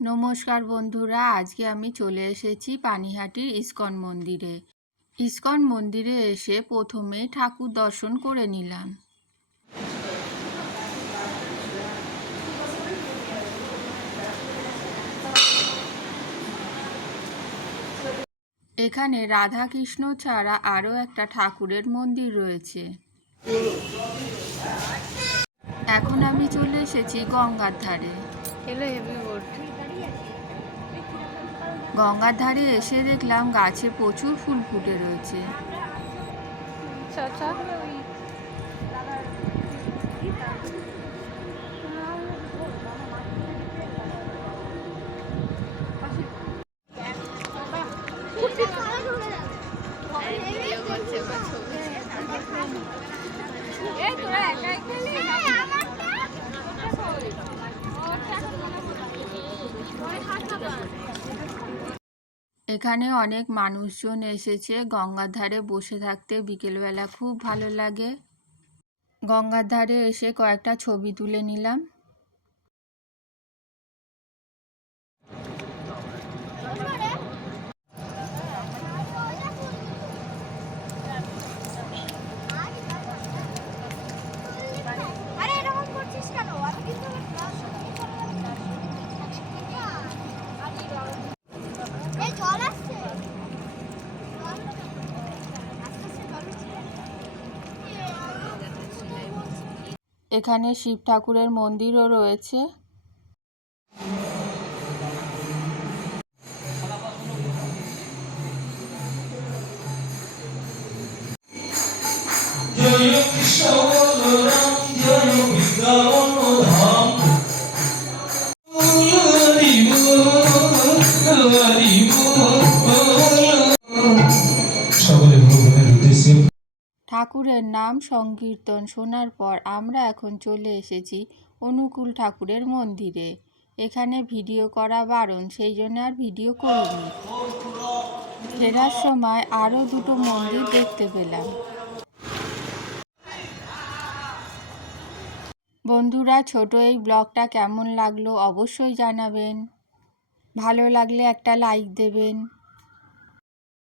নমস্কার বন্ধুরা, আজকে আমি চলে এসেছি পানিহাটির ইস্কন মন্দিরে। ইস্কন মন্দিরে এসে প্রথমে ঠাকুর দর্শন করে নিলাম। এখানে রাধা কৃষ্ণ ছাড়া আরও একটা ঠাকুরের মন্দির রয়েছে। এখন আমি চলে এসেছি গঙ্গার ধারে। এলো হেভি বোর্ড গঙ্গার ধারে এসে দেখলাম গাছে প্রচুর ফুল ফুটে রয়েছে। চাচা এখানে অনেক মানুষজন এসেছে গঙ্গার ধারে বসে থাকতে বিকেলবেলা। খুব ভালো লাগে। গঙ্গার ধারে এসে কয়েকটা ছবি তুলে নিলাম। এখানে শিব ঠাকুরের মন্দিরও রয়েছে। কৃষ্ণ। ঠাকুরের নাম সংকীর্তন শোনার পর আমরা এখন চলে এসেছি অনুকূল ঠাকুরের মন্দিরে। এখানে ভিডিও করা বারণ, সেই জন্য আর ভিডিও করিনি। ফেরার সময় আরও দুটো মন্দির দেখতে পেলাম। বন্ধুরা, ছোট এই ব্লগটা কেমন লাগল অবশ্যই জানাবেন। ভালো লাগলে একটা লাইক দেবেন।